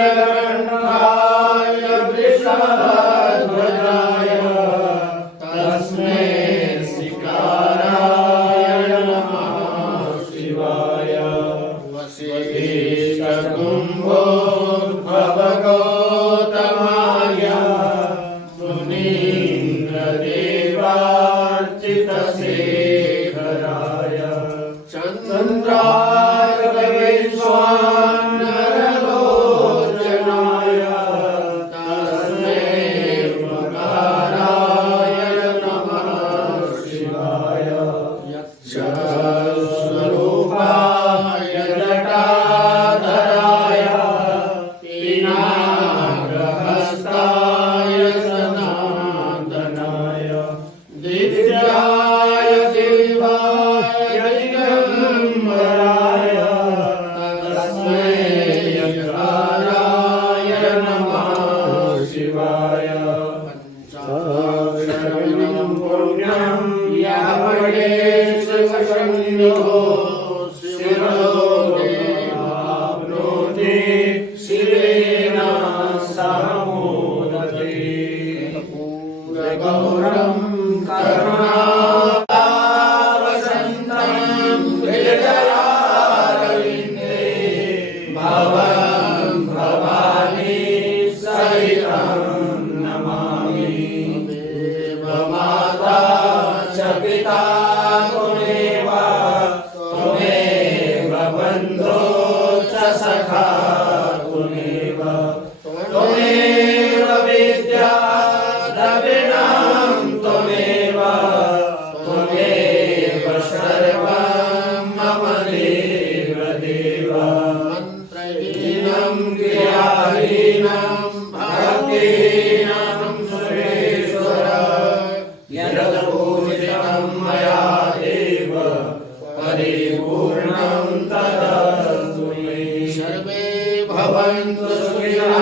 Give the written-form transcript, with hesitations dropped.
नीलकण्ठाय वृषध्वजाय तस्मै श्रीकाराय नमः शिवाय। वसिष्ठकुम्भोद्भवगौतमाय मुनीन्द्रदेवार्चितशेखराय चन्द्राय वैश्वानरलोचनाय तस्मै मकाराय नमः शिवाय। यक्षस्वरूपाय जटाधराय पिनाकहस्ताय सनातनाय दिव्याय शिवाय दिगम्बराय तस्मै यकाराय नमः शिवाय। पंचाक्षरमिदं पुण्यं यः पठेत् शिवशरणो शिवलोकेऽवाप्नोति शिवेन सह मोदते। कर्पूरगौरं करुणावसन्तं हृदयारविन्दे भवं भवानी सहितं नमामि। देवमाता च पिता त्वमेव त्वमेव बन्धो च सखा त्वमेव त्वमेव विद्या द्रविणं त्वमेव त्वमेव सर्वं मम देव देव। मन्त्रहीनं क्रियाहीनं भक्तिहीनं सुरेश्वर यदपूजितं मया देव परिपूर्णं तदस्तु मे। सर्वे भवन्तु सुखिनः